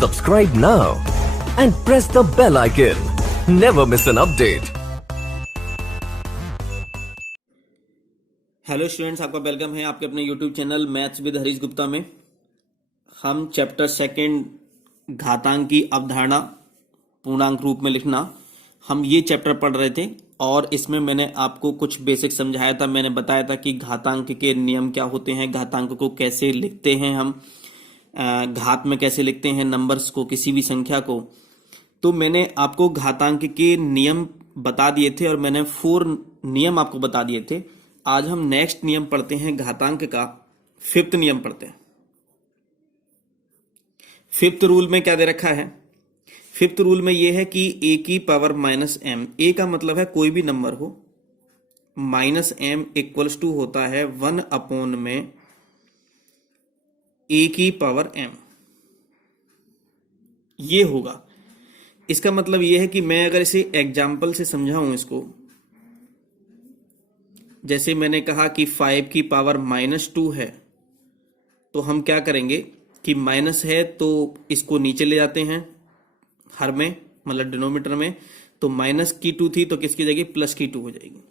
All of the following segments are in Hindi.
Subscribe now and press the bell icon. Never miss an update. Hello students, आपका वेलकम है आपके अपने YouTube channel maths with Harish Gupta में। हम चैप्टर सेकंड घातांक की अवधारणा पूर्णांक रूप में लिखना, हम ये चैप्टर पढ़ रहे थे और इसमें मैंने आपको कुछ बेसिक समझाया था। मैंने बताया था कि घातांक के नियम क्या होते हैं, घातांक को कैसे लिखते हैं, हम घात में कैसे लिखते हैं नंबर्स को, किसी भी संख्या को। तो मैंने आपको घातांक के नियम बता दिए थे और मैंने 4 नियम आपको बता दिए थे। आज हम नेक्स्ट नियम पढ़ते हैं, घातांक का 5th नियम पढ़ते हैं। 5th रूल में क्या दे रखा है? 5th रूल में यह है कि a की पावर माइनस m, a का मतलब है कोई भी नंबर हो, माइनस m इक्वल्स टू होता है 1 अपॉन में a की पावर m। ये होगा, इसका मतलब यह है कि मैं अगर इसे एग्जाम्पल से समझाऊं इसको, जैसे मैंने कहा कि 5 की पावर -2 है, तो हम क्या करेंगे कि माइनस है तो इसको नीचे ले जाते हैं हर में, मतलब डिनोमिनेटर में। तो माइनस की 2 थी तो किसकी जाएगी, प्लस की 2 हो जाएगी।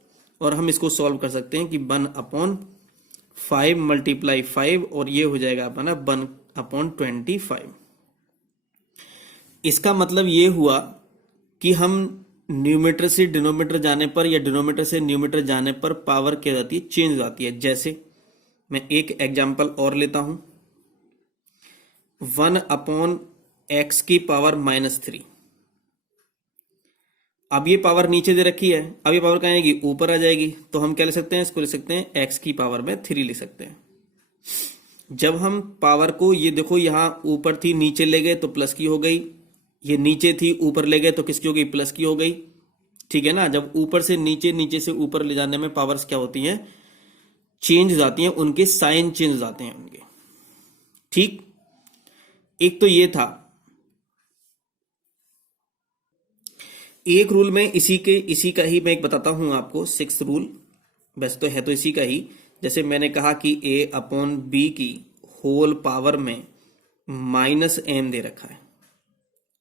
और हम इसको सॉल्व कर सकते हैं कि 1/5 मल्टीप्लाई 5 और ये हो जाएगा अपना 1/25। इसका मतलब ये हुआ कि हम न्यूमरेटर से डिनोमिनेटर जाने पर या डिनोमिनेटर से न्यूमरेटर जाने पर पावर क्या जाती है, चेंज हो जाती है। जैसे मैं एक एग्जांपल और लेता हूं, 1/x की पावर -3। अब ये पावर नीचे दे रखी है, अब ये पावर कहाँ आएगी, ऊपर आ जाएगी। तो हम क्या ले सकते हैं, इसको ले सकते हैं x की पावर में 3 ले सकते हैं। जब हम पावर को, ये देखो यहां ऊपर थी नीचे ले गए तो प्लस की हो गई, ये नीचे थी ऊपर ले गए तो किसकी हो गई, प्लस की हो गई। ठीक है ना। जब ऊपर से नीचे, नीचे से ऊपर ले जाने में पावर्स क्या होती हैं, चेंज हो जाती हैं, उनके साइन चेंज हो जाते हैं उनके। ठीक, एक तो ये था। एक रूल में इसी का ही मैं एक बताता हूं आपको, 6th रूल। वैसे तो है तो इसी का ही। जैसे मैंने कहा कि a/b की होल पावर में -m दे रखा है,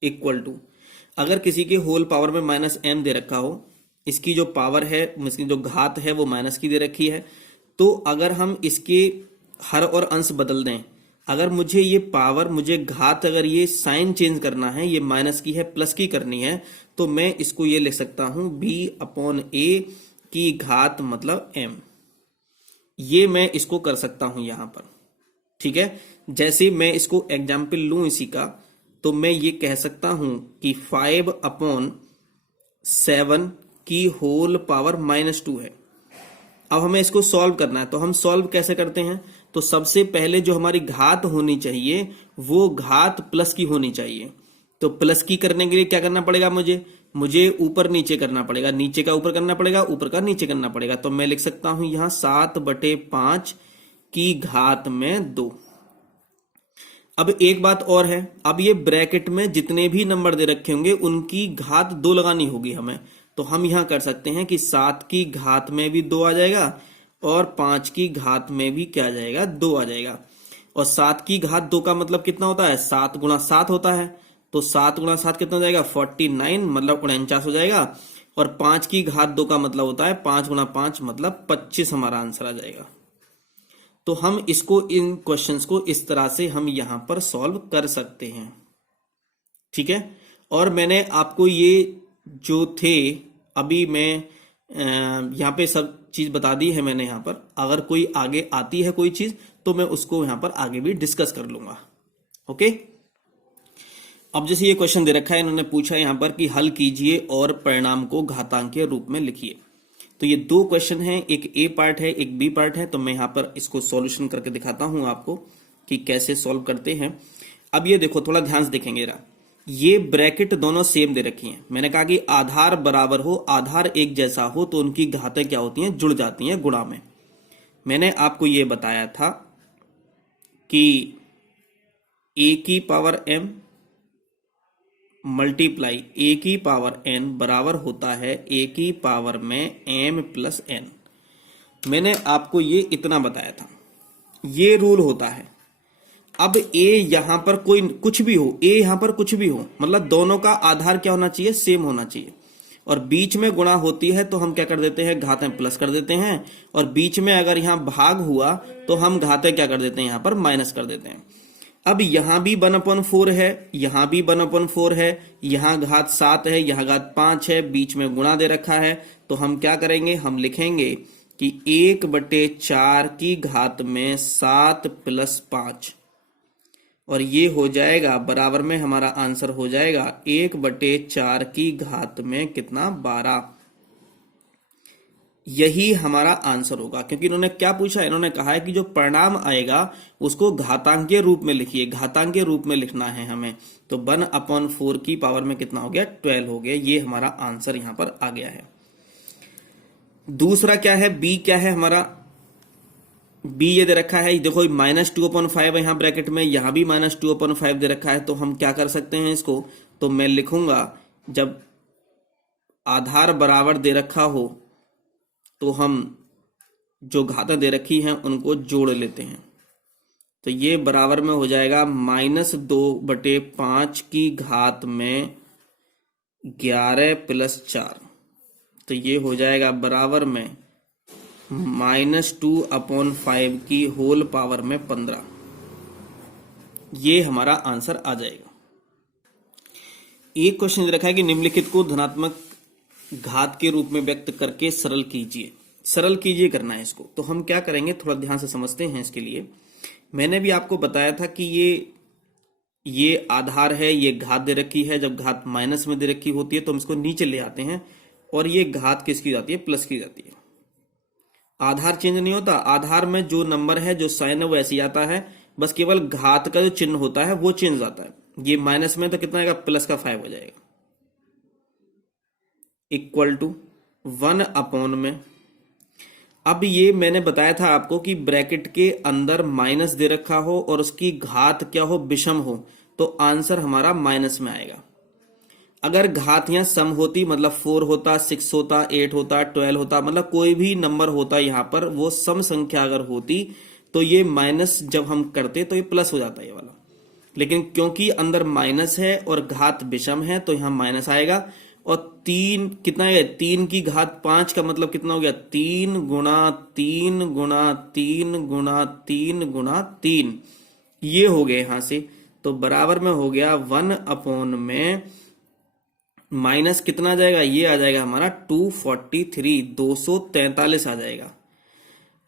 इक्वल टू, अगर किसी के होल पावर में -m दे रखा हो, इसकी जो पावर है, इसकी जो घात है वो माइनस की दे रखी है, तो अगर हम इसके हर और अंश बदल दें, अगर मुझे ये पावर, मुझे घात, अगर ये साइन चेंज करना है, ये माइनस की है प्लस की करनी है, तो मैं इसको ये लिख सकता हूं b/a की घात मतलब m। ये मैं इसको कर सकता हूं यहां पर। ठीक है। जैसे मैं इसको एग्जाम्पल लूं इसी का, तो मैं ये कह सकता हूं कि 5/7 की होल पावर -2 है। अब हमें इसको सॉल्व करना है, तो हम सॉल्व कैसे करते हैं? तो सबसे पहले जो हमारी घात होनी चाहिए वो घात प्लस की होनी चाहिए। तो प्लस की करने के लिए क्या करना पड़ेगा, मुझे ऊपर नीचे करना पड़ेगा, नीचे का ऊपर करना पड़ेगा, ऊपर का नीचे करना पड़ेगा। तो मैं लिख सकता हूं यहां 7/5 की घात में 2। अब एक बात और है, अब ये ब्रैकेट में जितने भी नंबर दे रखे होंगे उनकी घात 2 लगानी होगी हमें। तो हम यहां कर सकते हैं कि 7 की घात में भी 2 आ जाएगा और 5 की घात में भी क्या आ जाएगा, 2 आ जाएगा। और 7 की घात 2 का मतलब कितना होता है, 7 गुणा 7 होता है। तो 7 गुणा 7 कितना हो जाएगा, 49, मतलब 49 हो जाएगा। और 5 की घात 2 का मतलब होता है 5 गुणा 5 मतलब 25 हमारा आंसर आ जाएगा। तो हम इसको, इन क्वेश्चंस को इस तरह से हम यहां पर सॉल्व कर सकते हैं। ठीक है। और मैंने आपको ये जो थे, अभी मैं यहां पे सब चीज बता दी है मैंने यहां पर। अगर कोई आगे आती है कोई चीज तो मैं उसको यहां पर आगे भी डिस्कस कर लूंगा। ओके। अब जैसे ये क्वेश्चन दे रखा है, इन्होंने पूछा यहां पर कि हल कीजिए और परिणाम को घातांकीय रूप में लिखिए। तो ये 2 क्वेश्चन हैं, एक ए पार्ट है, एक बी पार्ट है। तो मैं यहां पर इसको सॉल्यूशन करके दिखाता हूं आपको कि कैसे सॉल्व करते हैं। अब ये देखो, थोड़ा ध्यान से देखेंगे जरा, ये ब्रैकेट दोनों सेम दे रखी हैं। मैंने कहा कि आधार बराबर हो, आधार एक जैसा हो तो उनकी घातें क्या होती हैं, जुड़ जाती हैं गुणा में। मैंने आपको ये बताया था कि a की पावर m मल्टीप्लाई a की पावर n बराबर होता है a की पावर में m प्लस n। मैंने आपको ये इतना बताया था, ये रूल होता है। अब a यहां पर कोई कुछ भी हो, a यहां पर कुछ भी हो, मतलब दोनों का आधार क्या होना चाहिए, सेम होना चाहिए। और बीच में गुणा होती है तो हम क्या कर देते हैं, घातें प्लस कर देते हैं। और बीच में अगर यहां भाग हुआ तो हम घातें क्या कर देते हैं, यहां पर माइनस कर देते हैं। अब यहां भी 1/4 है, यहां भी 1/4 है, यहां घात 7 है, यहां घात 5 है, बीच में गुणा दे रखा है। तो हम क्या करेंगे, हम लिखेंगे कि 1/4 की घात में 7 + 5, और ये हो जाएगा बराबर में, हमारा आंसर हो जाएगा 1/4 की घात में कितना, 12। यही हमारा आंसर होगा, क्योंकि इन्होंने क्या पूछा, इन्होंने कहा है कि जो परिणाम आएगा उसको घातांकीय रूप में लिखिए, घातांकीय रूप में लिखना है हमें। तो 1/4 की पावर में कितना हो गया, 12 हो गया। ये हमारा आंसर यहां पर आ गया है। दूसरा क्या है, बी क्या है हमारा, बी ये दे रखा है, देखो -2/5 है यहां ब्रैकेट में, यहां भी -2/5 दे रखा है। तो हम क्या कर सकते हैं इसको, तो मैं लिखूंगा, जब आधार बराबर दे रखा हो तो हम जो घातें दे रखी हैं उनको जोड़ लेते हैं। तो ये बराबर में हो जाएगा -2/5 की घात में 11 + 4। तो ये हो जाएगा बराबर में -2/5 की होल पावर में 15। ये हमारा आंसर आ जाएगा। एक क्वेश्चन रखा है कि निम्नलिखित को धनात्मक घात के रूप में व्यक्त करके सरल कीजिए। सरल कीजिए करना है इसको, तो हम क्या करेंगे, थोड़ा ध्यान से समझते हैं। इसके लिए मैंने भी आपको बताया था कि ये आधार है, ये घात दे रखी है। जब घात माइनस में दे रखी होती है तो हम इसको नीचे ले आते हैं, और ये घात किसकी जाती है, प्लस की जाती है। आधार चेंज नहीं होता, आधार में जो नंबर है, जो साइन है वो ऐसे ही आता है, बस केवल घात का जो चिन्ह होता है वो चेंज आता है। ये माइनस में तो कितना आएगा, +5 हो जाएगा, = 1/, में। अब ये मैंने बताया था आपको कि ब्रैकेट के अंदर माइनस दे रखा हो और उसकी घात क्या हो, विषम हो, तो आंसर हमारा माइनस में आएगा। अगर घात यहां सम होती, मतलब 4 होता, 6 होता, 8 होता, 12 होता, मतलब कोई भी नंबर होता यहां पर, वो सम संख्या अगर होती तो ये माइनस जब हम करते तो ये प्लस हो जाता ये वाला। लेकिन क्योंकि अंदर माइनस है और घात विषम है तो यहां माइनस आएगा। और 3 कितना है, 3 की घात 5 का मतलब कितना हो गया, 3 × 3 × 3 × 3 × 3, ये हो गए यहां से। तो बराबर में हो गया 1/, में माइनस कितना आ जाएगा, ये आ जाएगा हमारा 243, 243 आ जाएगा।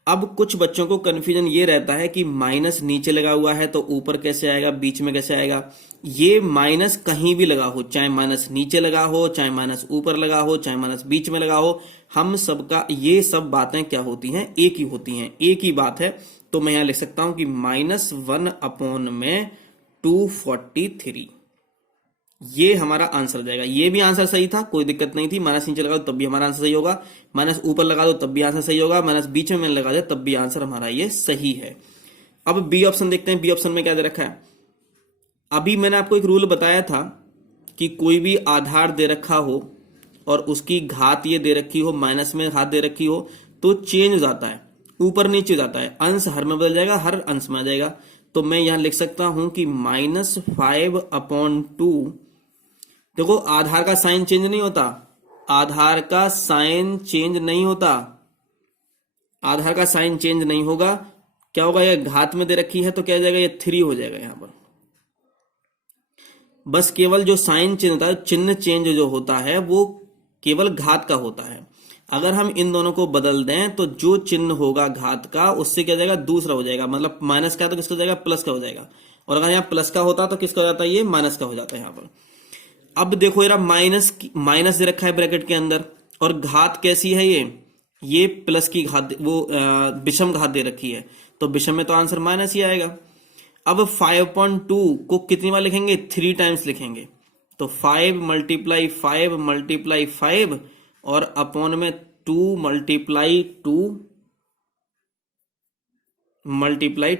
अब कुछ बच्चों को कंफ्यूजन ये रहता है कि माइनस नीचे लगा हुआ है तो ऊपर कैसे आएगा, बीच में कैसे आएगा। ये माइनस कहीं भी लगा हो, चाहे माइनस नीचे लगा हो, चाहे माइनस ऊपर लगा हो, चाहे माइनस बीच में लगा हो, हम सबका ये सब बातें क्या होती हैं, एक ही होती हैं, एक ही बात है। तो मैं यहां लिख सकता हूं कि -1/, में 243, ये हमारा आंसर जाएगा। ये भी आंसर सही था, कोई दिक्कत नहीं थी। माइनस नीचे लगा दो तब भी हमारा आंसर सही होगा, माइनस ऊपर लगा दो तब भी आंसर सही होगा, माइनस बीच में मैंने लगा दिया तब भी आंसर हमारा ये सही है। अब बी ऑप्शन देखते हैं, बी ऑप्शन में क्या दे रखा है। अभी मैंने आपको एक रूल बताया था कि कोई भी आधार दे रखा हो और उसकी घात ये दे रखी हो, माइनस में घात दे रखी हो, तो चेंज हो जाता है, ऊपर नीचे हो जाता है, अंश हर में बदल जाएगा, हर अंश में आ जाएगा। तो मैं यहां लिख सकता हूं कि -5/2। देखो आधार का साइन चेंज नहीं होता, आधार का साइन चेंज नहीं होता, आधार का साइन चेंज नहीं होगा। क्या होगा, ये घात में दे रखी है तो क्या हो जाएगा, ये 3 हो जाएगा यहां पर। बस केवल जो साइन चेंज होता है, चिन्ह चेंज जो होता है वो केवल घात का होता है। अगर हम इन दोनों को बदल दें तो जो चिन्ह होगा घात का, उससे क्या जाएगा, दूसरा हो जाएगा। मतलब माइनस का तो किसका हो जाएगा, प्लस का हो जाएगा। और अगर यहाँ प्लस का होता तो किसका हो जाता है, ये माइनस का हो जाता है यहाँ पर। अब देखो यार, माइनस दे रखा है ब्रैकेट के अंदर, और घात कैसी है, ये प्लस की घात, वो विषम घात दे रखी है, तो विषम में तो आंसर माइनस ही आएगा। अब 5/2 को कितनी बार लिखेंगे, 3 टाइम्स लिखेंगे। तो 5 × 5 × 5 और अपॉन में 2 ×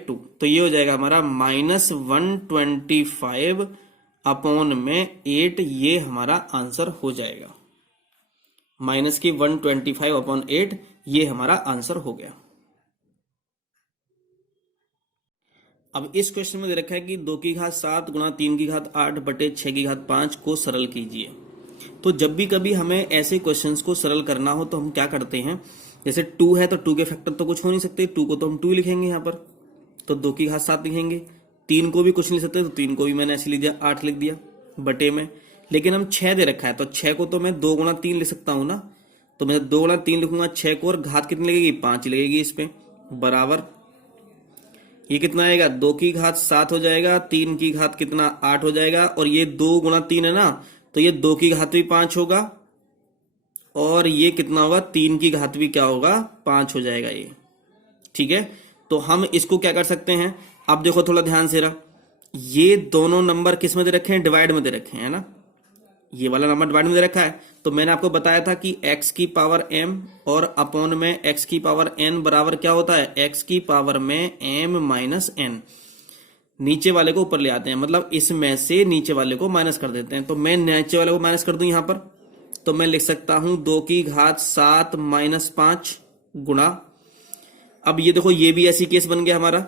2 तो ये हो जाएगा हमारा -125 अपॉन में 8। ये हमारा आंसर हो जाएगा, माइनस की 125/8, ये हमारा आंसर हो गया। अब इस क्वेश्चन में दे रखा है कि 2 की घात 7 गुणा 3 की घात 8 बटे 6 की घात 5 को सरल कीजिए। तो जब भी कभी हमें ऐसे क्वेश्चंस को सरल करना हो तो हम क्या करते हैं, जैसे 2 है तो 2 के फैक्टर तो कुछ हो नहीं सकते, 2 को तो हम 2 लिखेंगे यहाँ पर, तो 2 की घात 7 लिखेंगे। 3 को भी कुछ नहीं सकते तो 3 को भी मैंने ऐसे लिख दिया, 8 लिख दिया बटे में। लेकिन हम 6 दे रखा है तो 6 को तो मैं 2 गुणा 3 लिख सकता हूं ना, तो मैं 2 गुणा 3 लिखूंगा 6 को, और घात कितनी लगेगी 5 लगेगी इस पे, बराबर ये कितना आएगा 2 की घात 7 हो जाएगा, 3 की घात कितना 8 हो जाएगा, और ये 2 गुणा 3 है ना, तो ये 2 की घात भी 5 होगा, और ये कितना होगा 3 की घात भी क्या होगा 5 हो जाएगा ये। ठीक है, तो हम इसको क्या कर सकते हैं, अब देखो थोड़ा ध्यान से रहा, ये दोनों नंबर किस में दे रखे हैं, डिवाइड में दे रखे हैं ना, ये वाला नंबर डिवाइड में दे रखा है। तो मैंने आपको बताया था कि x की पावर m और अपॉन में x की पावर n बराबर क्या होता है, x की पावर में m माइनस n। नीचे वाले को ऊपर ले आते हैं, मतलब इसमें से नीचे वाले को माइनस कर देते हैं। तो मैं नीचे वाले को माइनस कर दूं यहां पर, तो मैं लिख सकता हूं 2 की घात 7 माइनस 5 गुणा, अब ये देखो ये भी ऐसी केस बन गया हमारा,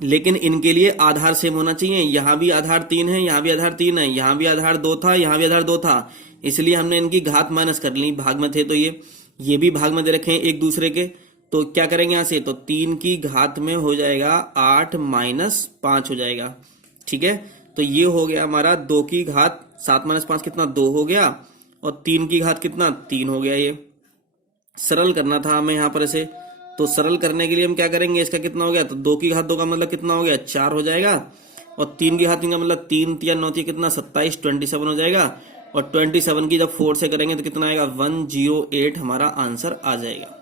लेकिन इनके लिए आधार सेम होना चाहिए। यहां भी आधार 3 है, यहां भी आधार 3 है, यहां भी आधार 2 था, यहां भी आधार 2 था, इसलिए हमने इनकी घात माइनस कर ली, भाग में थे तो ये भी भाग में दे रखे हैं एक दूसरे के। तो क्या करेंगे यहां से, तो 3 की घात में हो जाएगा 8 माइनस 5 हो जाएगा। ठीक है, तो ये हो गया हमारा 2 की घात 7 माइनस 5 कितना 2 हो गया, और 3 की घात कितना 3 हो गया। ये सरल करना था हमें यहां पर ऐसे, तो सरल करने के लिए हम क्या करेंगे, इसका कितना हो गया, तो 2 की घात 2 का मतलब कितना हो गया 4 हो जाएगा, और 3 की घात 3 का मतलब 3 3 9 कितना 27 27 हो जाएगा, और 27 की जब 4 से करेंगे तो कितना आएगा 108 हमारा आंसर आ जाएगा।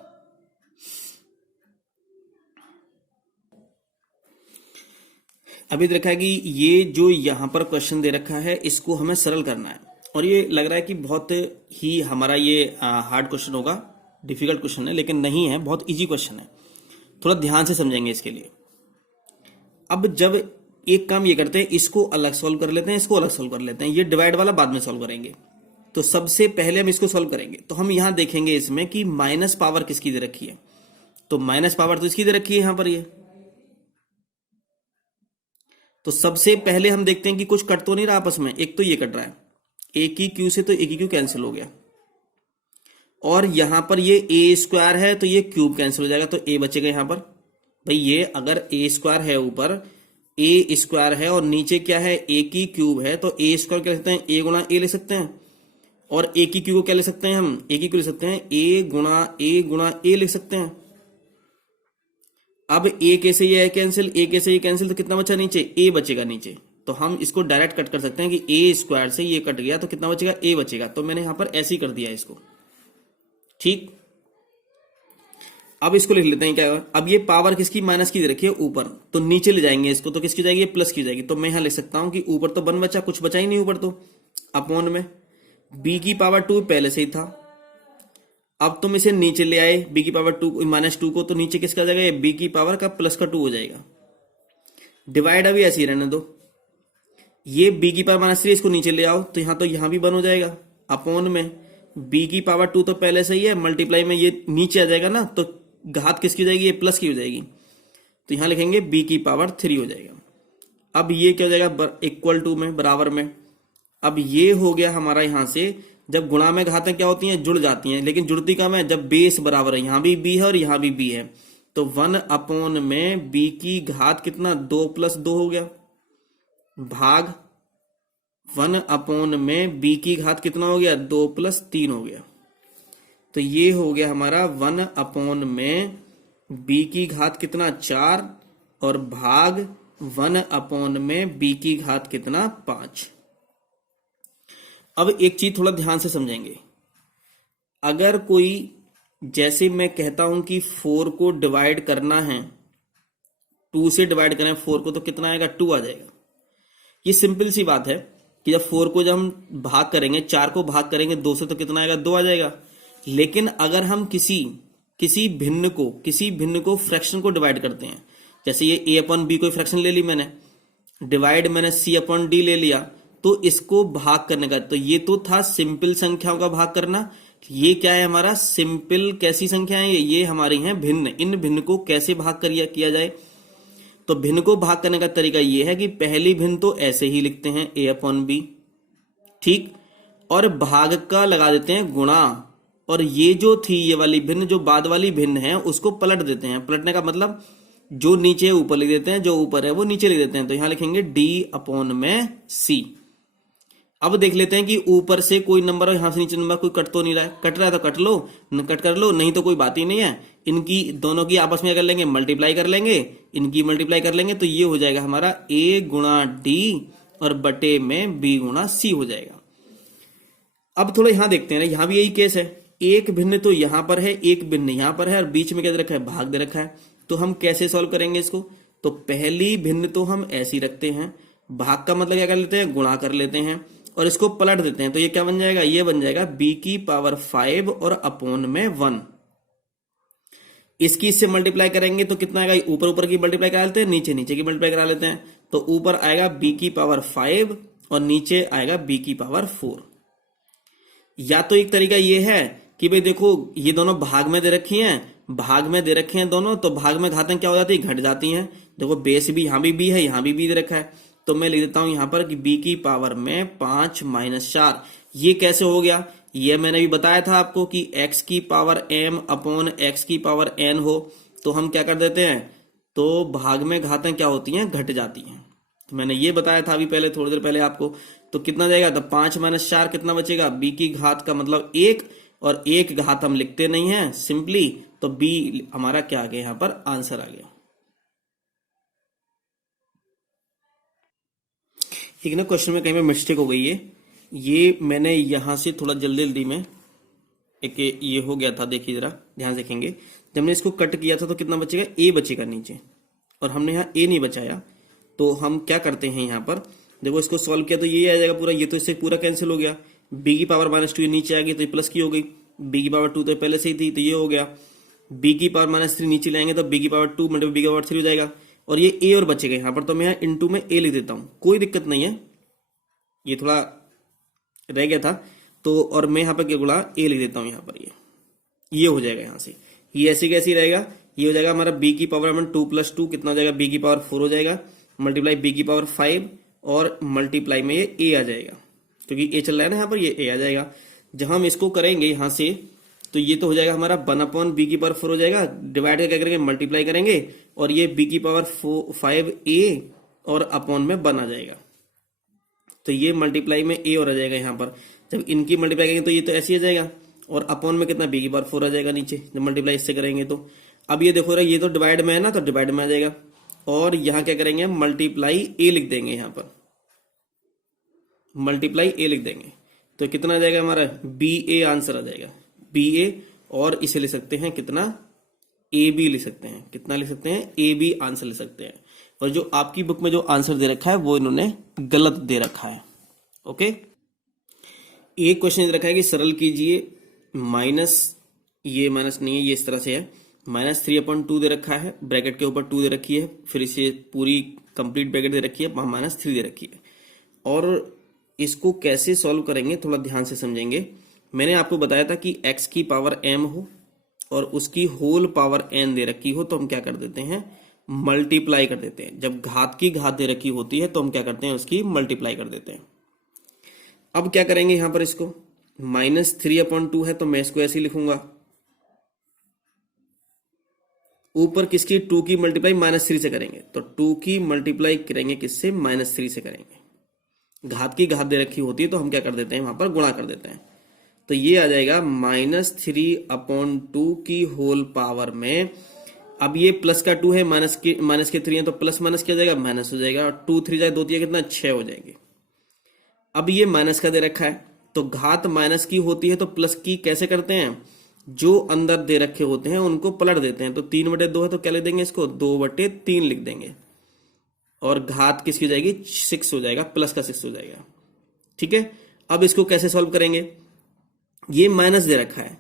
अभी देखा है कि ये जो यहां पर क्वेश्चन दे रखा है इसको हमें सरल करना है, और ये लग रहा है कि बहुत ही हमारा ये हार्ड क्वेश्चन होगा, डिफिकल्ट क्वेश्चन है, लेकिन नहीं है, बहुत इजी क्वेश्चन है। थोड़ा ध्यान से समझेंगे इसके लिए। अब जब एक काम ये करते हैं, इसको अलग सॉल्व कर लेते हैं, इसको अलग सॉल्व कर लेते हैं, ये डिवाइड वाला बाद में सॉल्व करेंगे। तो सबसे पहले हम इसको सॉल्व करेंगे, तो हम यहां देखेंगे इसमें कि माइनस पावर किसकी दे रखी है, तो माइनस पावर तो इसकी दे रखी है यहां पर ये। तो सबसे पहले हम देखते हैं कि कुछ कट तो नहीं रहा आपस में, एक तो ये कट रहा है, एक ही क्यू से तो एक ही क्यू कैंसिल हो गया, और यहां पर ये ए स्क्वायर है तो ये क्यूब कैंसिल हो जाएगा, तो ए बचेगा यहां पर। भाई ये अगर ए स्क्वायर है ऊपर, ए स्क्वायर है, और नीचे क्या है ए की क्यूब है, तो ए स्क्वायर क्या लिख सकते हैं, ए गुणा ए ले सकते हैं, और ए की क्यूब को क्या ले सकते हैं हम, ए की क्यूब ले सकते हैं ए गुणा ए लिख सकते हैं। अब ए कैसे ये कैंसिल, ए कैसे ये कैंसिल, तो कितना बचा नीचे, ए बचेगा नीचे। तो हम इसको डायरेक्ट कट कर सकते हैं कि ए स्क्वायर से ये कट गया तो कितना बचेगा, ए बचेगा। तो मैंने यहां पर ऐसे ही कर दिया इसको। ठीक, अब इसको लिख लेते हैं क्या है? अब ये पावर किसकी माइनस की दे रखी है ऊपर, तो नीचे ले जाएंगे इसको, तो किसकी जाएगी, प्लस की जाएगी। तो मैं यहां लिख सकता हूं कि ऊपर तो 1 बचा, कुछ बचा ही नहीं ऊपर, तो अपॉन में b की पावर 2 पहले से ही था। अब तुम इसे नीचे ले आए b की पावर 2 माइनस 2 को, तो नीचे किसका जाएगा, ये b की पावर का प्लस का 2 हो जाएगा। डिवाइड अभी ऐसे ही रहने दो, ये b की पावर माइनस 3 इसको नीचे ले आओ, तो यहां भी 1 हो जाएगा, अपॉन में b की पावर 2 तो पहले से ही है, मल्टीप्लाई में ये नीचे आ जाएगा ना, तो घात किसकी हो जाएगी, ये प्लस की हो जाएगी, तो यहां लिखेंगे b की पावर 3 हो जाएगा। अब ये क्या हो जाएगा, इक्वल टू में, बराबर में। अब ये हो गया हमारा, यहां से जब गुणा में घातें क्या होती हैं, जुड़ जाती हैं, लेकिन जुड़ती कम है जब बेस बराबर है, यहां भी b है और यहां भी b है, तो 1 अपॉन में b की घात कितना 2 + 2 हो गया, भाग 1 अपॉन में b की घात कितना हो गया, 2 + 3 हो गया। तो ये हो गया हमारा 1 अपॉन में b की घात कितना 4, और भाग 1 अपॉन में b की घात कितना 5। अब एक चीज थोड़ा ध्यान से समझेंगे, अगर कोई, जैसे मैं कहता हूं कि 4 को डिवाइड करना है, 2 से डिवाइड करें 4 को, तो कितना आएगा, 2 आ जाएगा। ये सिंपल सी बात है कि जब 4 को जब हम भाग करेंगे, 4 को भाग करेंगे 2 से, तो कितना आएगा, 2 आ जाएगा। लेकिन अगर हम किसी भिन्न को फ्रैक्शन को डिवाइड करते हैं, जैसे ये a अपॉन b कोई फ्रैक्शन ले ली मैंने, डिवाइड मैंने c अपॉन d ले लिया, तो इसको भाग करने का, तो ये तो था सिंपल संख्याओं का भाग करना, ये क्या है हमारा सिंपल, कैसी संख्या है ये हमारी हैं भिन्न। इन भिन्न को कैसे भाग किया जाए, तो भिन्न को भाग करने का तरीका ये है कि पहली भिन्न तो ऐसे ही लिखते हैं a/b, ठीक, और भाग का लगा देते हैं गुणा, और ये जो थी ये वाली भिन्न, जो बाद वाली भिन्न है, उसको पलट देते हैं। पलटने का मतलब जो नीचे ऊपर लिख देते हैं, जो ऊपर है वो नीचे लिख देते हैं। तो यहां लिखेंगे d/c। अब देख लेते हैं कि ऊपर से कोई नंबर और यहां से नीचे नंबर कोई कट तो नहीं रहा है। कट रहा है तो कट लो, कट कर लो, नहीं तो कोई बात ही नहीं है। इनकी दोनों की आपस में कर लेंगे, मल्टीप्लाई कर लेंगे, इनकी मल्टीप्लाई कर लेंगे, तो ये हो जाएगा हमारा a गुणा d और बटे में b गुणा c हो जाएगा। अब थोड़ा यहां देखते हैं ना, यहां भी यही केस है, एक भिन्न तो यहां पर है, एक भिन्न यहां पर है, और बीच में क्या दे रखा है, भाग दे रखा है। तो हम कैसे सॉल्व करेंगे इसको? तो पहली भिन्न तो हम ऐसी रखते हैं, भाग का मतलब क्या कर लेते हैं, गुणा कर लेते हैं, और इसको पलट देते हैं। तो ये क्या बन जाएगा, ये बन जाएगा b⁵ और अपॉन में 1। इसकी इससे मल्टीप्लाई करेंगे तो कितना आएगा, ऊपर ऊपर की मल्टीप्लाई करा लेते हैं, नीचे नीचे की मल्टीप्लाई करा लेते हैं। तो ऊपर आएगा b⁵ और नीचे आएगा b⁴। या तो एक तरीका ये है कि भाई देखो ये दोनों भाग में दे रखी हैं, भाग में दे रखे हैं दोनों, तो भाग में घातें क्या हो जाती है, घट जाती हैं। देखो बेस भी यहां भी है, यहां भी दे रखा है, तो मैं लिख देता हूं यहां पर कि b⁵ में 5 - 4। ये कैसे हो गया, ये मैंने भी बताया था आपको कि x⁻m अपॉन x⁻n हो, तो हम क्या कर देते हैं, तो भाग में घातें क्या होती हैं, घट जाती हैं। तो मैंने ये बताया था अभी पहले, थोड़ी देर पहले आपको। तो कितना जाएगा, तो 5 - 4 कितना बचेगा, b की घात का मतलब 1, और 1 घात हम लिखते नहीं है सिंपली, तो b हमारा क्या आ गया, यहां पर आंसर आ गया। ठीक है ना, क्वेश्चन में कहीं पे मिस्टेक हो गई है, ये मैंने यहां से थोड़ा जल्दी जल्दी में एक ये हो गया था, देखिए जरा ध्यान से देखेंगे। जब हमने इसको कट किया था तो कितना बचेगा, a बचेगा नीचे, और हमने यहाँ a नहीं बचाया। तो हम क्या करते हैं, यहाँ पर देखो इसको सॉल्व किया तो ये आ जाएगा पूरा, ये तो इससे पूरा कैंसिल हो गया। b⁻−2 ये नीचे आ गई तो ये प्लस की हो गई, b⁻2 तो पहले से ही थी तो ये हो गया। b⁻−3 नीचे लाएंगे तो b⁻2 मतलब b⁻3 हो जाएगा, और ये a और बचेगा यहाँ पर, तो मैं यहाँ इंटू में a लिख देता हूँ, कोई दिक्कत नहीं है, ये थोड़ा रह गया था तो, और मैं यहाँ पर क्या गुणा a लिख देता हूँ यहाँ पर, ये हो जाएगा। यहाँ से ये ऐसी कैसी रहेगा, ये हो जाएगा हमारा b⁻2 + 2 कितना हो जाएगा, b⁴ हो जाएगा, मल्टीप्लाई b⁵ और मल्टीप्लाई में ये a आ जाएगा, क्योंकि a चल रहा है ना यहाँ पर, ये a आ जाएगा। जब हम इसको करेंगे यहाँ से तो ये तो हो जाएगा हमारा 1/b⁴ हो जाएगा, डिवाइड क्या करेंगे, मल्टीप्लाई करेंगे, और ये b⁵a और अपॉन में 1 आ जाएगा। तो ये मल्टीप्लाई में a और आ जाएगा यहाँ पर, जब इनकी मल्टीप्लाई करेंगे तो ये तो ऐसे आ जाएगा, और अपॉन में कितना b⁴ आ जाएगा नीचे, जब मल्टीप्लाई इससे करेंगे तो। अब ये देखो ये तो डिवाइड में है ना, तो डिवाइड में आ जाएगा, और यहाँ क्या करेंगे, मल्टीप्लाई a लिख देंगे, यहाँ पर मल्टीप्लाई a लिख देंगे, तो कितना आ जाएगा हमारा, ba आंसर आ जाएगा, ba, और इसे लिख सकते हैं कितना, ab लिख सकते हैं, कितना लिख सकते हैं, ab आंसर लिख सकते हैं। और जो आपकी बुक में जो आंसर दे रखा है वो इन्होंने गलत दे रखा है। ओके, एक क्वेश्चन दे रखा है कि सरल कीजिए माइनस, ये माइनस नहीं है, ये इस तरह से है, -3/2 दे रखा है, ब्रैकेट के ऊपर 2 दे रखी है, फिर इसे पूरी कंप्लीट ब्रैकेट दे रखी है, -3 दे रखी है। और इसको कैसे सॉल्व करेंगे थोड़ा ध्यान से समझेंगे। मैंने आपको बताया था कि x⁻m हो और उसकी होल पावर n दे रखी हो, तो हम क्या कर देते हैं, मल्टीप्लाई कर देते हैं। जब घात की घात दे रखी होती है तो हम क्या करते हैं, उसकी मल्टीप्लाई कर देते हैं। अब क्या करेंगे यहाँ पर, इसको -3/2 है तो मैं इसको ऐसे ही लिखूंगा, ऊपर किसकी, 2 की मल्टीप्लाई -3 से करेंगे, तो 2 की मल्टीप्लाई करेंगे किससे, -3 से करेंगे। घात की घात दे रखी होती है तो हम क्या कर देते हैं, वहां पर गुणा कर देते हैं। तो ये आ जाएगा -3/2 की होल पावर में, अब ये प्लस का 2 है, माइनस के 3 है, तो प्लस माइनस क्या जाएगा, माइनस हो जाएगा, और 2 3 जाए 2 3 कितना, 6 हो जाएंगे। अब ये माइनस का दे रखा है, तो घात माइनस की होती है तो प्लस की कैसे करते हैं, जो अंदर दे रखे होते हैं उनको पलट देते हैं। तो 3/2 है तो क्या लिख देंगे, इसको 2/3 लिख देंगे, और घात किसकी हो जाएगी, 6 हो जाएगा, प्लस का 6 हो जाएगा। ठीक है, अब इसको कैसे सॉल्व करेंगे, ये माइनस दे रखा है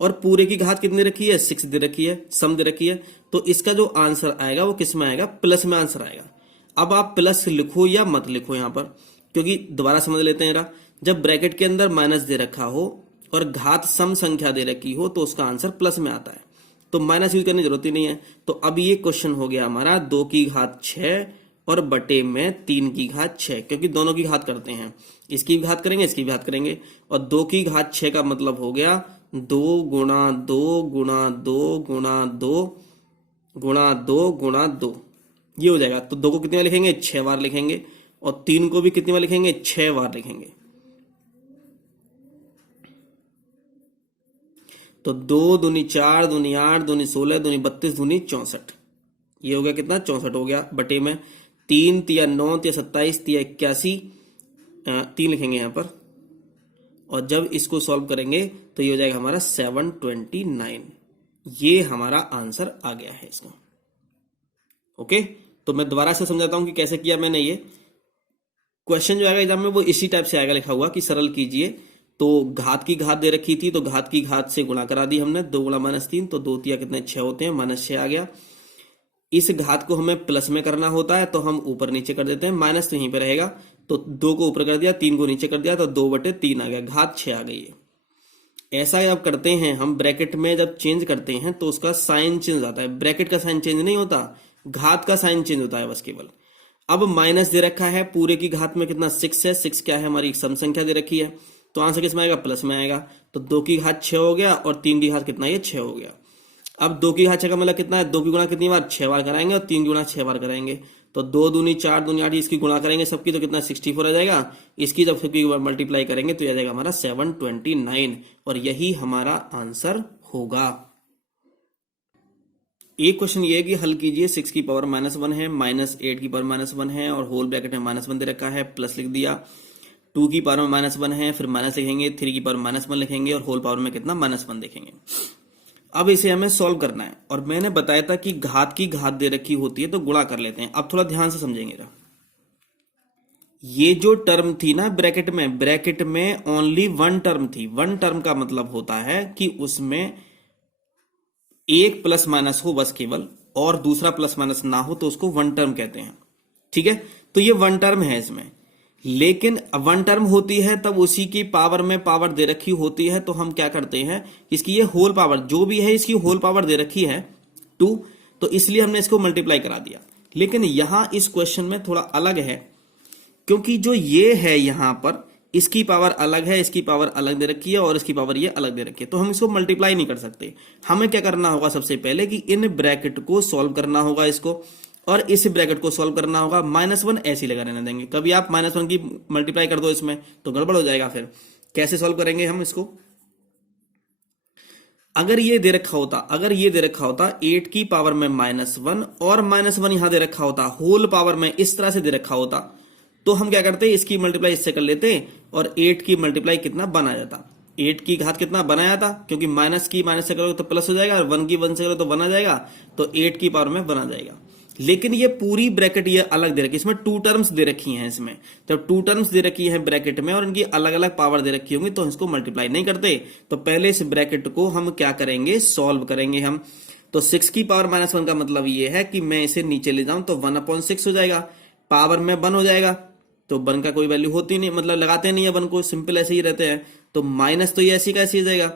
और पूरे की घात कितनी रखी है, 6 दे रखी है, सम दे रखी है, तो इसका जो आंसर आएगा वो किस में आएगा, प्लस में आंसर आएगा। अब आप प्लस लिखो या मत लिखो यहाँ पर, क्योंकि दोबारा समझ लेते हैं जरा, जब ब्रैकेट के अंदर माइनस दे रखा हो और घात सम संख्या दे रखी हो तो उसका आंसर प्लस में आता है। तो माइनस यूज करने की जरूरत ही नहीं है। तो अब ये क्वेश्चन हो गया हमारा 2 की घात 6 और बटे में 3 की घात 6, क्योंकि दोनों की घात करते हैं, इसकी भी घात करेंगे इसकी भी घात करेंगे। और 2 की घात 6 का मतलब हो गया 2 गुणा 2 गुणा 2 गुणा 2 गुणा 2 गुणा 2, ये हो जाएगा। तो 2 को कितनी बार लिखेंगे? 6 बार लिखेंगे। और 3 को भी कितनी बार लिखेंगे? 6 बार लिखेंगे। तो 2 दूनी 4 दूनी 8 दूनी 16 दूनी 32 दूनी 64, ये हो गया कितना? 64 हो गया। बटे में 3 तिया 9 तिया 27 तिया 81, 3 लिखेंगे यहाँ पर। और जब इसको सॉल्व करेंगे तो ये हो जाएगा हमारा 729। ये हमारा आंसर आ गया है इसका। ओके, तो मैं दोबारा से समझाता हूं कि कैसे किया मैंने। ये क्वेश्चन जो आएगा एग्जाम में वो इसी टाइप से आएगा लिखा हुआ कि सरल कीजिए। तो घात की घात दे रखी थी, तो घात की घात से गुणा करा दी हमने, 2 गुणा -3, तो 2 तिया कितने? 6 होते हैं, -6 आ गया। इस घात को हमें प्लस में करना होता है तो हम ऊपर नीचे कर देते हैं, माइनस तो यहीं पे रहेगा। तो 2 को ऊपर कर दिया, 3 को नीचे कर दिया, तो 2/3 आ गया, घात 6 आ गई है। ऐसा जब करते हैं हम ब्रैकेट में, जब चेंज करते हैं तो उसका साइन चेंज आता है। ब्रैकेट का साइन चेंज नहीं होता, घात का साइन चेंज होता है बस केवल। अब माइनस दे रखा है, पूरे की घात में कितना? 6 है। 6 क्या है? हमारी सम संख्या दे रखी है, तो आंसर किस में आएगा? प्लस में आएगा। तो 2 की घात 6 हो गया और 3 की घात कितना? ये 6 हो गया। अब 2 की घात 6 का मतलब कितना है? 2 की गुणा कितनी बार? 6 बार कराएंगे, और 3 की गुणा 6 बार कराएंगे। तो 2 दूनी 4 दूनी 8, इसकी गुणा करेंगे सबकी, तो कितना? 64 आ जाएगा। इसकी जब सबकी मल्टीप्लाई करेंगे तो यह आ जाएगा हमारा 729, और यही हमारा आंसर होगा। एक क्वेश्चन ये है कि हल कीजिए, 6 की पावर -1 है, -8 की पावर -1 है, और होल ब्रैकेट में -1 दे रखा है, प्लस लिख दिया। 2 की पावर में -1 है, फिर माइनस लिखेंगे, 3 की पावर में -1 लिखेंगे, और होल पावर में कितना? -1 देखेंगे। अब इसे हमें सॉल्व करना है, और मैंने बताया था कि घात की घात दे रखी होती है तो गुणा कर लेते हैं। अब थोड़ा ध्यान से समझेंगे। ये जो टर्म थी ना ब्रैकेट में ओनली 1 टर्म थी। 1 टर्म का मतलब होता है कि उसमें एक प्लस माइनस हो बस केवल, और दूसरा प्लस माइनस ना हो, तो उसको 1 टर्म कहते हैं। ठीक है, तो ये 1 टर्म है इसमें। लेकिन 1 टर्म होती है तब उसी की पावर में पावर दे रखी होती है, तो हम क्या करते हैं, इसकी ये होल पावर जो भी है, इसकी होल पावर दे रखी है 2, तो इसलिए हमने इसको मल्टीप्लाई करा दिया। लेकिन यहां इस क्वेश्चन में थोड़ा अलग है, क्योंकि जो ये है यहां पर, इसकी पावर अलग है, इसकी पावर अलग दे रखी है, और इसकी पावर ये अलग दे रखी है, तो हम इसको मल्टीप्लाई नहीं कर सकते। हमें क्या करना होगा? सबसे पहले कि इन ब्रैकेट को सॉल्व करना होगा इसको, और इस ब्रैकेट को सॉल्व करना होगा। -1 ऐसे ही लगा रहने देंगे। कभी आप -1 की मल्टीप्लाई कर दो इसमें तो गड़बड़ हो जाएगा। फिर कैसे सॉल्व करेंगे हम इसको? अगर ये दे रखा होता 8 की पावर में -1 और -1 यहां दे रखा होता, होल पावर में इस तरह से दे रखा होता, तो हम क्या करते? इसकी मल्टीप्लाई इससे कर लेते, और 8 की मल्टीप्लाई कितना बना जाता? 8 की घात कितना बनाया था? क्योंकि माइनस की माइनस से करोगे तो प्लस हो जाएगा, और 1 की 1 से करोगे तो बना जाएगा, तो 8 की पावर में बना जाएगा। लेकिन ये पूरी ब्रैकेट ये अलग दे रखी है, इसमें 2 टर्म्स दे रखी हैं। इसमें जब 2 टर्म्स दे रखी है ब्रैकेट में, और इनकी अलग अलग पावर दे रखी होंगी, तो इसको मल्टीप्लाई नहीं करते। तो पहले इस ब्रैकेट को हम क्या करेंगे? सॉल्व करेंगे हम। तो 6 की पावर -1 का मतलब ये है कि मैं इसे नीचे ले जाऊं तो 1/6 हो जाएगा, पावर में 1 हो जाएगा, तो 1 का कोई वैल्यू होती नहीं, मतलब लगाते नहीं है 1 को, सिंपल ऐसे ही रहते हैं। तो माइनस तो ये ऐसी का ऐसी हो जाएगा,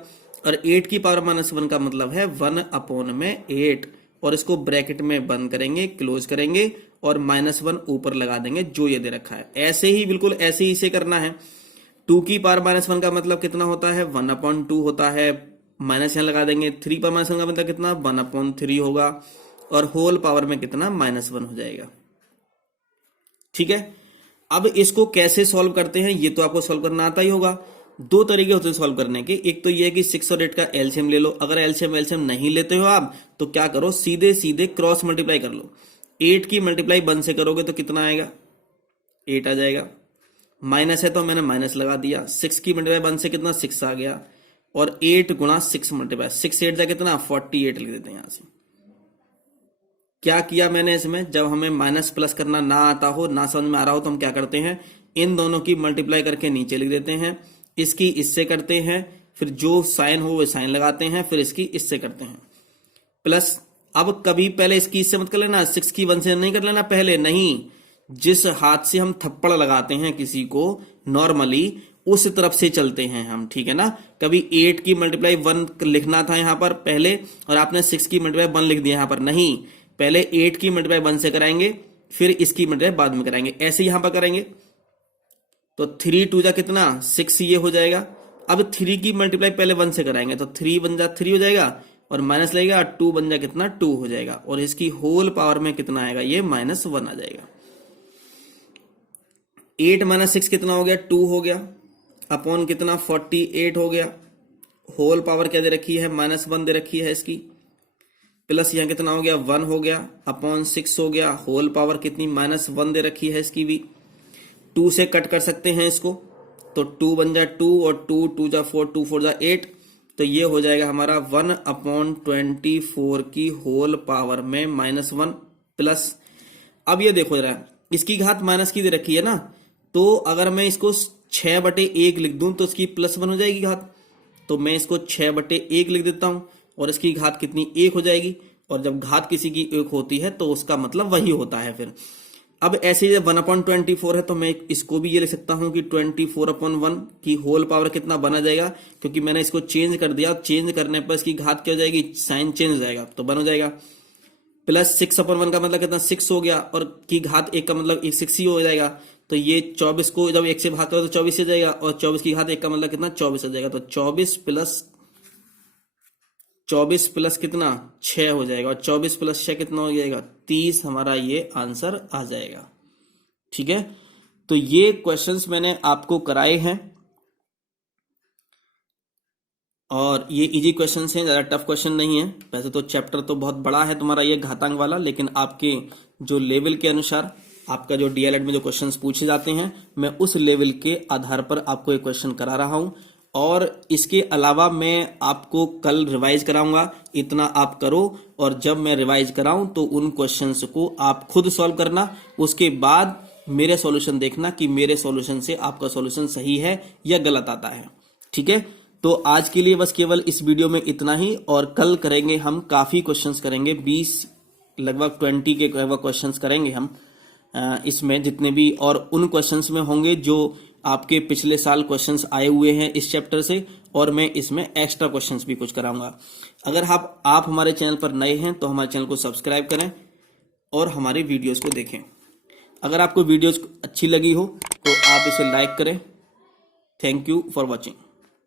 और 8 की पावर -1 का मतलब है 1/8, और इसको ब्रैकेट में बंद करेंगे, क्लोज करेंगे, और -1 ऊपर लगा देंगे जो ये दे रखा है। ऐसे ही, बिल्कुल ऐसे ही इसे करना है। 2 की पावर -1 का मतलब कितना होता है? 1/2 होता है, माइनस यहां लगा देंगे। 3 पावर -1 का मतलब कितना? 1/3 होगा, और होल पावर में कितना? -1 हो जाएगा। ठीक है, अब इसको कैसे सॉल्व करते हैं ये तो आपको सॉल्व करना आता ही होगा। 2 तरीके होते हैं सॉल्व करने के। एक तो ये है कि 6 और 8 का एलसीएम ले लो। अगर एलसीएम नहीं लेते हो आप, तो क्या करो? सीधे सीधे क्रॉस मल्टीप्लाई कर लो। 8 की मल्टीप्लाई 1 से करोगे तो कितना आएगा? 8 आ जाएगा। माइनस है तो मैंने माइनस लगा दिया। 6 की मल्टीप्लाई 1 से कितना? 6 आ गया, और 8 गुणा 6 मल्टीप्लाई 6 8 कितना? 48 लिख देते हैं यहां से। क्या किया मैंने इसमें? जब हमें माइनस प्लस करना ना आता हो, ना समझ में आ रहा हो, तो हम क्या करते हैं? इन दोनों की मल्टीप्लाई करके नीचे लिख देते हैं, इसकी इससे करते हैं, फिर जो साइन हो वो साइन लगाते हैं, फिर इसकी इससे करते हैं प्लस। अब कभी पहले इसकी इससे मत कर लेना, 6 की 1 से नहीं कर लेना पहले, नहीं। जिस हाथ से हम थप्पड़ लगाते हैं किसी को नॉर्मली, उस तरफ से चलते हैं हम, ठीक है ना। कभी 8 की मल्टीप्लाई 1 लिखना था यहां पर पहले, और आपने 6 की मल्टीप्लाई 1 लिख दिया यहां पर, नहीं, पहले 8 की मल्टीप्लाई 1 से कराएंगे, फिर इसकी मल्टीप्लाई बाद में कराएंगे, ऐसे यहां पर करेंगे। तो 3 2 जा कितना 6 ये हो जाएगा। अब 3 की मल्टीप्लाई पहले 1 से कराएंगे तो 3 बन जा 3 हो जाएगा, और माइनस लगेगा 2 बन जा कितना 2 हो जाएगा, और इसकी होल पावर में कितना आएगा, ये -1 आ जाएगा। 8 - 6 कितना हो गया 2 हो गया, अपॉन कितना 48 हो गया, होल पावर क्या दे रखी है -1 दे रखी है इसकी, प्लस यहां कितना हो गया 1 हो गया, अपॉन 6 हो गया, होल पावर कितनी -1 दे रखी है इसकी भी। 2 से कट कर सकते हैं इसको, तो 2 बन जा 2, और 2 2 जा 4, 2 4 जा 8, तो ये हो जाएगा हमारा 1/24 की होल पावर में -1 प्लस। अब ये देखो जरा, इसकी घात माइनस की दे रखी है ना, तो अगर मैं इसको 6/1 लिख दूं तो इसकी +1 हो जाएगी घात, तो मैं इसको 6/1 लिख देता हूं, और इसकी घात कितनी 1 हो जाएगी, और जब घात किसी की 1 होती है तो उसका मतलब वही होता है फिर। अब ऐसे जब 1/24 है तो मैं इसको भी ये लिख सकता हूं कि 24/1 की होल पावर कितना बना जाएगा, क्योंकि मैंने इसको चेंज कर दिया, चेंज करने पर इसकी घात क्या हो जाएगी, साइन चेंज हो जाएगा, तो 1 हो जाएगा। प्लस 6/1 का मतलब कितना 6 हो गया, और की घात 1 का मतलब 6 ही हो जाएगा, तो ये 24 को जब 1 से भाग करो तो 24 हो जाएगा, और 24 की घात 1 का मतलब कितना 24 हो जाएगा, तो 24 प्लस कितना 6 हो जाएगा, और 24 + 6 कितना हो जाएगा 30, हमारा ये आंसर आ जाएगा। ठीक है, तो ये क्वेश्चंस मैंने आपको कराए हैं, और ये इजी क्वेश्चंस हैं, ज्यादा टफ क्वेश्चन नहीं है। वैसे तो चैप्टर तो बहुत बड़ा है तुम्हारा ये घातांक वाला, लेकिन आपके जो लेवल के अनुसार आपका जो डीएलएड में जो क्वेश्चंस पूछे जाते हैं, मैं उस लेवल के आधार पर आपको ये क्वेश्चन करा रहा हूं, और इसके अलावा मैं आपको कल रिवाइज कराऊंगा, इतना आप करो, और जब मैं रिवाइज कराऊं तो उन क्वेश्चंस को आप खुद सॉल्व करना, उसके बाद मेरे सॉल्यूशन देखना कि मेरे सॉल्यूशन से आपका सॉल्यूशन सही है या गलत आता है। ठीक है, तो आज के लिए बस केवल इस वीडियो में इतना ही, और कल करेंगे हम काफी क्वेश्चंस करेंगे, 20 लगभग 20 के लगभग क्वेश्चंस करेंगे हम इसमें, जितने भी, और उन क्वेश्चंस में होंगे जो आपके पिछले साल क्वेश्चंस आए हुए हैं इस चैप्टर से, और मैं इसमें एक्स्ट्रा क्वेश्चंस भी कुछ कराऊंगा। अगर आप हमारे चैनल पर नए हैं तो हमारे चैनल को सब्सक्राइब करें और हमारी वीडियोस को देखें। अगर आपको वीडियोस अच्छी लगी हो तो आप इसे लाइक करें। Thank you for watching.